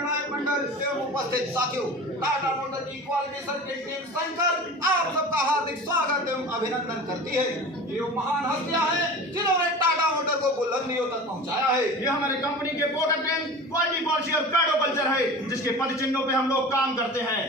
निर्णायक मंडल एवं उपस्थित साथियों, टाटा मोटर की क्वालिटी सर्किट टीम संकर आप सबका हार्दिक स्वागत एवं अभिनंदन करती है। ये महान हस्तियां हैं जिन्होंने टाटा मोटर को बुलंदियों तक पहुंचाया है। ये हमारे कंपनी के प्रोडक्ट एंड क्वालिटी पॉलिसी और कैडो कल्चर है, जिसके पद चिन्हों पे हम लोग काम करते हैं।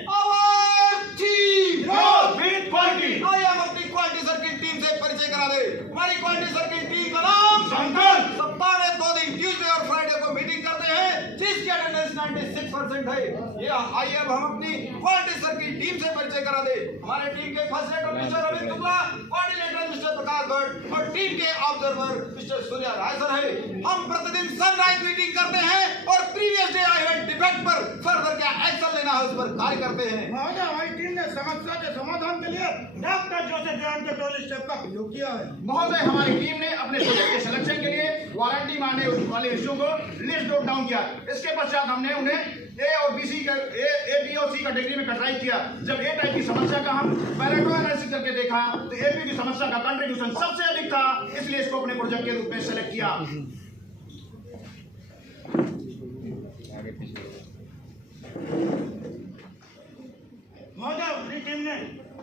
आइए हम अपनी क्वालिटी सर्किट टीम से परिचय करा दे। हमारी क्वालिटी सर्किट टीम का नाम संकर। सप्ताह में 2 दिन ट्यूसडे और फ्राइडे को मीटिंग करते हैं, जिसकी अटेंडेंस 96% है। ये आइए अब हम अपनी क्वालिटी सर्किट टीम से परिचय करा दे। हमारे टीम के first rater mister Amit Shukla, coordinator mister Prakash Bhatt और टीम के observer mister Surya Rai sir है। हम प्रतिदिन सनराइज मीटिंग करते हैं और प्रीवियस डे आए हुए डिफेक्ट पर फर्दर क्या एक्शन लेना है उस पर कार्य करते हैं। हमारी टीम ने समस्या के समाधान के लिए डॉक्टर जोसेफ ध्यान के 12 स्टेप का प्रयोग किया है। महोदय, हमारी टीम ने अपने प्रोजेक्ट के सिलेक्शन के लिए वारंटी मांगने वाले इश्यू को लिस्ट नोट डाउन किया। इसके पश्चात हमने उन्हें ए और बी सी का ए बी और सी कैटेगरी में कैटेगराइज किया। जब ए टाइप की समस्या का हम पैरेटो एनालिसिस करके देखा तो ए बी की समस्या का कंट्रीब्यूशन सबसे अधिक था, इसलिए इसको अपने प्रोजेक्ट के रूप में सेलेक्ट किया। महोदय, अपनी टीम ने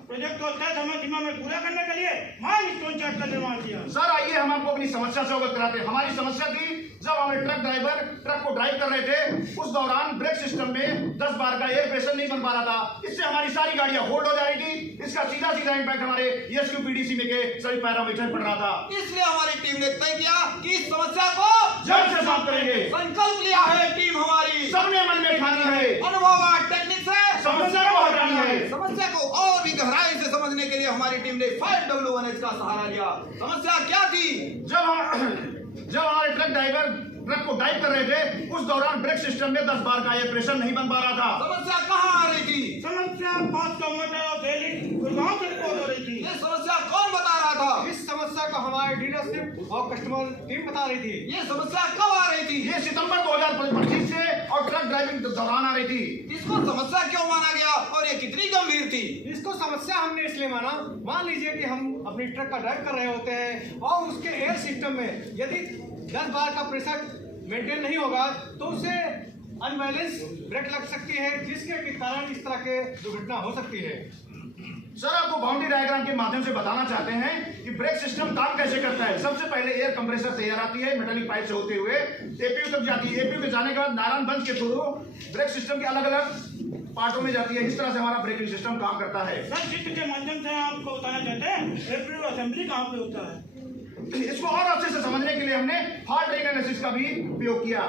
प्रोजेक्ट को तय समय सीमा में पूरा करने के लिए माइलस्टोन चार्ट का निर्माण किया। सर, आइए हम आपको अपनी समस्या से अवगत कराते हैं। हमारी समस्या थी, जब हमारे ट्रक ड्राइवर ट्रक को ड्राइव कर रहे थे, उस दौरान ब्रेक सिस्टम में 10 बार का एयर प्रेशर नहीं बन पा रहा था। इससे हमारी सारी गाड़ियां होल्ड हो जा रही थी। इसका सीधा इम्पैक्ट हमारे एसक्यूपीडीसी में के सभी पैरामीटर पड़ रहा था। इसलिए हमारी टीम ने तय किया कि इस समस्या को जल्द से समाप्त करेंगे। संकल्प लिया है टीम हमारी, सबने मन में ठानी है, अनुभव और टेक्निक से समस्या को हटानी है। समस्या को और भी गहराई से समझने के लिए हमारी टीम ने 5W1H का सहारा लिया। समस्या क्या थी? जब हमारे ट्रक ड्राइवर ट्रक को ड्राइव कर रहे थे, उस दौरान ब्रेक सिस्टम में 10 बार का एयर प्रेशर नहीं बन पा रहा था। समस्या कहाँ आ रही थी? समस्या 5 किलोमीटर और दिल्ली गुड़गांव से रिपोर्ट हो रही थी। ये समस्या कौन बता रहा था? इस समस्या को हमारे डीलरशिप और कस्टमर टीम बता रही थी। ये समस्या कब आ रही थी? ये सितंबर 2025 से और ट्रक ड्राइविंग के दौरान आ रही थी। इसको समस्या क्यों माना गया और ये कितनी गंभीर थी? इसको समस्या हमने इसलिए माना, मान लीजिए कि हम अपनी ट्रक का ड्राइव कर रहे होते हैं और उसके एयर सिस्टम में यदि 10 बार का प्रेशर मेंटेन नहीं होगा तो उसे अनबैलेंस ब्रेक लग सकती है, जिसके कारण इस तरह के दुर्घटना हो सकती है। सर, आपको बाउंड्री डायग्राम के माध्यम से बताना चाहते हैं कि ब्रेक सिस्टम काम कैसे करता है। सबसे पहले एयर कंप्रेसर से एयर आती है, मेटालिक पाइप से होते हुए एपीयू तक जाती है। एपीयू के जाने के बाद नारायणगंज के थ्रू ब्रेक सिस्टम के अलग अलग पार्टों में जाती है। इस तरह से हमारा ब्रेकिंग सिस्टम काम करता है। सर, चित्र के माध्यम से आपको बताना चाहते हैं एपीयू असेंबली कहाँ पे होता है। इसको और अच्छे से समझने के लिए हमने फॉल्ट रेट एनालिसिस का भी उपयोग किया।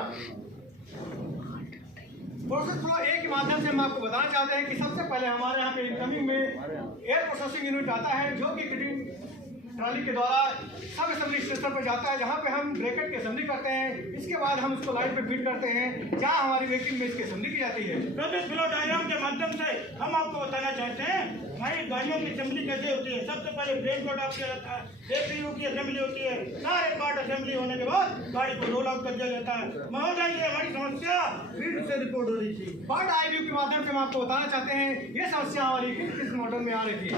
प्रोसेस फ्लो ए के माध्यम से हम आपको बताना चाहते हैं कि सबसे पहले हमारे यहाँ पे इनकमिंग में एयर प्रोसेसिंग यूनिट आता है, जो कि ट्रॉली के द्वारा सब असेंबली स्टेशन पर जाता है, जहाँ पे हम ब्रेकेट की असेंबली करते हैं। इसके बाद हम उसको लाइन पे फीड करते हैं, जहाँ हमारी वेटिंग में इसकी असेंबली की जाती है। प्रोसेस फ्लो डायग्राम के माध्यम से हम आपको बताना चाहते हैं हमारी गाड़ियों की असेंबली कैसे होती है। सबसे पहले ब्रेक लोड ऑफ किया जाता है, एपीयू की असेंबली होती है। सारे पार्ट असेंबली होने के बाद गाड़ी को रोल आउट कर दिया जाता है। महोदय, ये हमारी समस्या फील्ड से रिपोर्ट हो रही थी। बर्ड आई व्यू के माध्यम से हम आपको बताना चाहते हैं ये समस्या हमारी किस मॉडल में आ रही थी।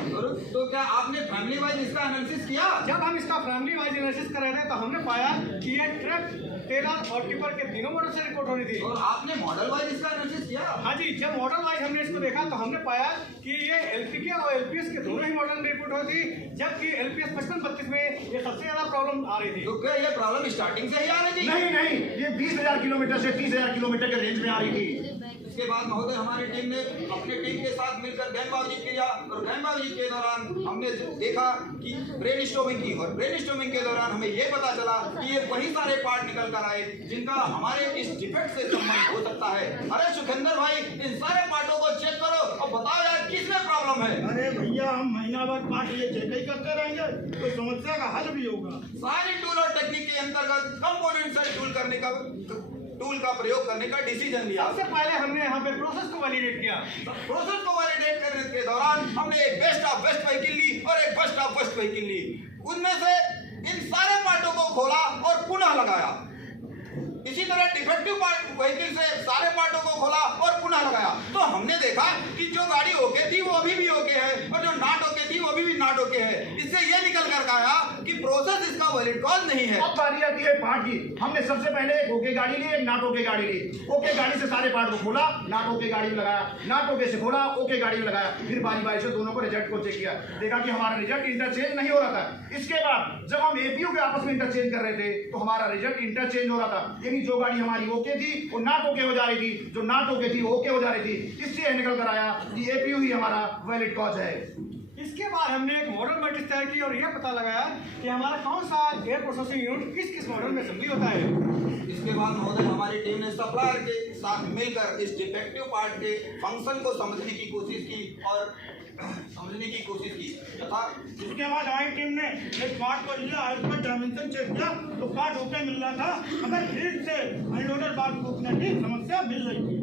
तो क्या आपने फैमिली वाइज इसका एनालिसिस किया? जब हम इसका फैमिली वाइज एनालिसिस कर रहे थे तो हमने पाया कि ये ट्रक, टेलर और टिपर के तीनों मॉडल से रिपोर्ट हो रही थी। और आपने मॉडल वाइज इसका एनालिसिस किया? हाँ जी, जब मॉडल वाइज हमने इसको देखा तो हमने पाया कि ये एलपीके और एलपीएस के दोनों ही मॉडल में रिपोर्ट हुई थी, जबकि एलपीएस 5532 में ये सबसे ज्यादा प्रॉब्लम आ रही थी। तो क्या ये प्रॉब्लम स्टार्टिंग से ही आ रही थी? नहीं, ये 20,000 किलोमीटर से 30,000 किलोमीटर के रेंज में आ रही थी। इसके बाद महोदय हमारी टीम ने अपनी टीम के साथ मिलकर गेंदबाजी किया और गेंदबाजी के दौरान हमने देखा कि ब्रेनस्टॉर्मिंग की, और ब्रेनस्टॉर्मिंग के दौरान हमें ये पता चला कि ये वही सारे पार्ट निकल कर आए जिनका हमारे इस डिफेक्ट से संबंध हो सकता है। अरे सुखेंद्र भाई, इन सारे पार्टों को चेक करो और बताओ यार किसमें प्रॉब्लम है। अरे भैया, हम महीना भर पार्ट ये चेक ही करते रहेंगे तो समस्या का हल भी होगा। सारी टूल और टेक्निक के अंतर्गत कंपोनेंट से टूल का प्रयोग करने का डिसीजन लिया। सबसे पहले हमने यहाँ पे प्रोसेस को वैलिडेट किया। प्रोसेस को वैलिडेट करने के दौरान हमने एक बेस्ट ऑफ बेस्ट व्हीकल ली और एक बेस्ट ऑफ बेस्ट व्हीकल ली। उनमें से इन सारे पार्टों को खोला और पुनः लगाया। इसी तरह डिफेक्टिव व्हीकल से सारे पार्टों को खोला और पुनः लगाया। तो हमने देखा कि जो गाड़ी ओके थी वो अभी भी ओके है और जो नॉट ओके थी वो अभी भी नाटो के है। इससे ये निकल कर आया कि प्रोसेस इसका वैलिड कॉज नहीं है। अब बारी आती है पार्ट की। हमने सबसे पहले एक ओके गाड़ी ली, एक नाटो की गाड़ी ली। ओके गाड़ी से सारे पार्ट को खोला, नाटो की गाड़ी में लगाया, नाटो के से खोला, ओके गाड़ी में लगाया। फिर बारी बारी से दोनों को रिजल्ट को चेक किया, देखा कि हमारा रिजल्ट इंटरचेंज नहीं हो रहा था। इसके बाद जब हम एपीयू के आपस में इंटरचेंज कर रहे थे तो हमारा रिजल्ट इंटरचेंज हो रहा था, यानी जो गाड़ी हमारी ओके थी वो नाटो के हो जा रही थी, जो नाटो के थी ओके हो जा रही थी। इससे निकल कर आया कि एपीयू ही हमारा वैलिड कॉज है। इसके बाद हमने एक मॉडल मैट्रिक्स तैयार की और यह पता लगाया कि हमारा कौन सा एयर प्रोसेसिंग यूनिट किस किस मॉडल में असेंबली होता है। इसके बाद महोदय हमारी टीम ने सप्लायर के साथ मिलकर इस डिफेक्टिव पार्ट के फंक्शन को समझने की कोशिश की तथा इसके बाद हमारी टीम ने एक पार्ट को लिया, उस पर डायमेंशन चेक किया तो पार्ट ओके मिल रहा था, मगर हीट से अनलोडर बार फूकने की समस्या मिल रही थी।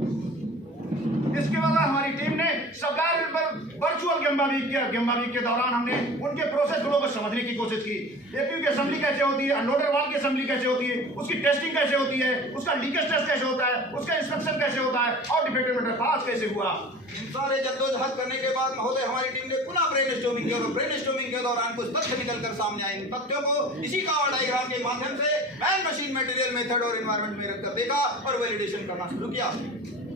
इसके बाद हमारी टीम ने सप्लायर पर वर्चुअल गेम्बा वीक के दौरान हमने उनके प्रोसेस फ्लो को समझने की कोशिश की। एपीयू की असेंबली कैसे होती है, अनलोडर वाल्व की असेंबली कैसे होती है, उसकी टेस्टिंग कैसे होती है, उसका लीकेज टेस्ट कैसे होता है, उसका इंस्पेक्शन कैसे होता है और डिफेक्टिव मीटर पास कैसे हुआ। इन सारे जद्दोजहद करने के बाद महोदय हमारी टीम ने पुनः ब्रेनस्टॉर्मिंग किया और ब्रेनस्टॉर्मिंग के दौरान कुछ तथ्य निकल कर सामने आए। इन तथ्यों को इसी कवर डायग्राम के माध्यम से मैन मशीन मटेरियल मेथड और एनवायरनमेंट में रखकर देखा और वैलिडेशन करना शुरू किया।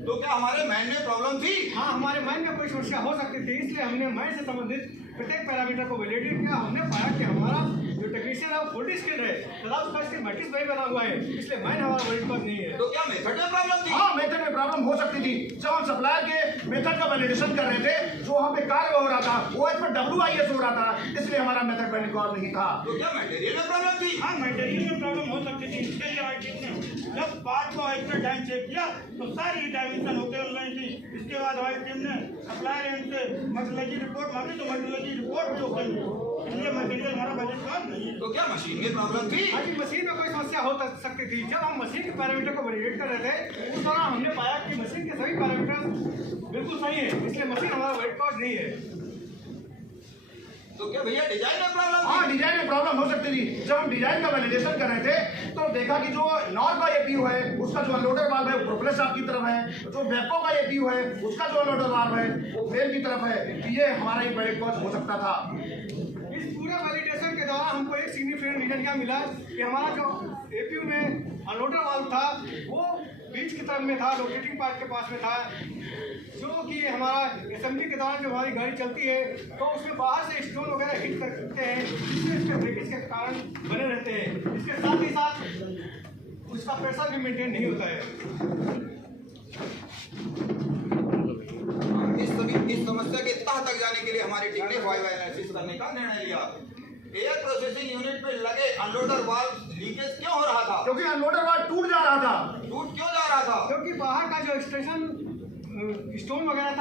तो क्या हमारे मैन में प्रॉब्लम थी? हाँ, हमारे मैन में कोई समस्या हो सकती थी, इसलिए हमने मैन से संबंधित प्रत्येक पैरामीटर को वैलिडेट किया। हमने पाया कि हमारा जो टेक्नीशियन है वो फुल्ली स्किल्ड है, तथा उसका स्किल मैट्रिक्स नहीं बना हुआ है, इसलिए मैन हमारा वैलिड कॉज नहीं है। तो क्या मेथड में प्रॉब्लम थी? हाँ, मेथड में प्रॉब्लम हो सकती थी। जब हम सप्लायर के मेथड का वैलिडेशन कर रहे थे, जो हमें कार्य हो रहा था वो इस पर WIS हो रहा था, इसलिए हमारा मेथड वैलिड कॉज नहीं था। तो क्या मटेरियल में प्रॉब्लम थी? हाँ, मटेरियल में प्रॉब्लम हो सकती थी। इसके लिए हमारी टीम ने जब पार्ट को एक्स्ट्रा टाइम चेक किया तो सारी डायमेंशन होते हो रही थी। इसके बाद हमारी टीम ने सप्लायर एंड से मेट्रोलॉजी रिपोर्ट मांगी तो मेट्रोलॉजी रिपोर्ट जो बनी, इसलिए मटेरियल हमारा वैलिड कॉज नहीं है। तो क्या मशीन में प्रॉब्लम थी? हाँ जी, मशीन में कोई समस्या हो सकती थी। जब हम मशीन के पैरामीटर को वैलिडेट कर रहे थे उस दौरान हमने पाया कि मशीन के सभी पैरामीटर बिल्कुल सही है, इसलिए मशीन हमारा वैलिड कॉज नहीं है। तो क्या भैया डिजाइन में प्रॉब्लम थी? हाँ, डिजाइन में प्रॉब्लम हो सकती थी। जब हम डिजाइन का वैलिडेशन कर रहे थे तो देखा कि जो नॉर्थ का एपीयू है उसका जो अनलोडर वाल्व है वो प्रोपेलर शाफ्ट की तरफ है, जो वेपो का एपीयू है उसका जो अनलोडर वाल्व है वो फ्रेम की तरफ है। तो ये हमारा एक वैलिड कॉज हो सकता था। इस पूरे वैलिडेशन के दौरान हमको एक सिग्निफिकेंट रीजन क्या मिला कि हमारा जो एपीयू में अनलोडर वाल्व था वो बीच की तरफ में था, रोटेटिंग पार्ट के पास में था, जो कि हमारा असेंबली के दौरान जब हमारी गाड़ी चलती है तो उसमें बाहर से स्टोन वगैरह हिट करते हैं, जिससे इसके ब्रेकेज के कारण बने रहते हैं। इसके साथ ही साथ उसका प्रेशर भी मेंटेन नहीं होता है। इस समस्या के तह तक जाने के लिए हमारी टीम ने वाइव एनालिसिस करने का निर्णय लिया। एयर प्रोसेसिंग यूनिट में लगे अनलोडर वाल्व लीकेज क्यों हो रहा था? क्योंकि अनलोडर वाल्व टूट जा रहा था। टूट क्यों जा रहा था? क्योंकि बाहर का जो एक्सटेंशन स्टोन वगैरह